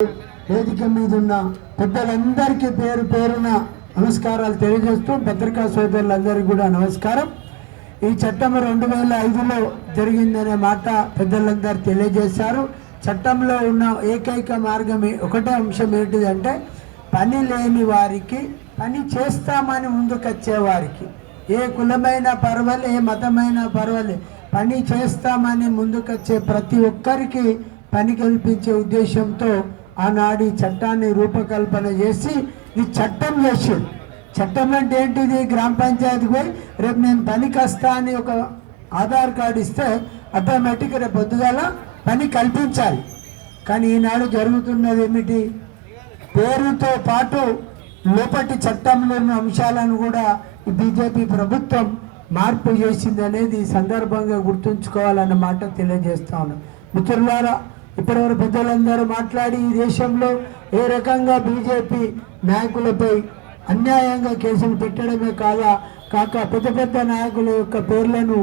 వేదిక మీద ఉన్న పెద్దలందరికీ పేరు పేరున నమస్కారాలు తెలియజేస్తూ పత్రికా సోదరులందరికీ కూడా నమస్కారం. ఈ చట్టం 2005లో జరిగిందనే మాట పెద్దలందరూ తెలియజేశారు. చట్టంలో ఉన్న ఏకైక మార్గం ఒకటే అంశం ఏంటిదంటే పని లేని వారికి పని చేస్తామని ముందుకొచ్చే వారికి, ఏ కులమైనా పర్వాలే, ఏ మతమైనా పర్వాలే, పని చేస్తామని ముందుకొచ్చే ప్రతి ఒక్కరికి పని కల్పించే ఉద్దేశంతో ఆనాడు ఈ చట్టాన్ని రూపకల్పన చేసి ఈ చట్టం చేసాడు. చట్టం అంటే ఏంటిది? గ్రామ పంచాయతీకి పోయి రేపు నేను పనికి వస్తా అని ఒక ఆధార్ కార్డు ఇస్తే ఆటోమేటిక్గా రేపు పొద్దుగాల పని కల్పించాలి. కానీ ఈనాడు జరుగుతున్నది ఏమిటి? పేరుతో పాటు లోపటి చట్టంలో ఉన్న అంశాలను కూడా ఈ బీజేపీ ప్రభుత్వం మార్పు చేసింది అనేది ఈ సందర్భంగా గుర్తుంచుకోవాలన్న మాట తెలియజేస్తా ఉన్నాం. మిత్రులారా, ఇప్పటివరకు పెద్దలందరూ మాట్లాడి ఈ దేశంలో ఏ రకంగా బీజేపీ నాయకులపై అన్యాయంగా కేసులు పెట్టడమే కాక పెద్ద పెద్ద నాయకుల యొక్క పేర్లను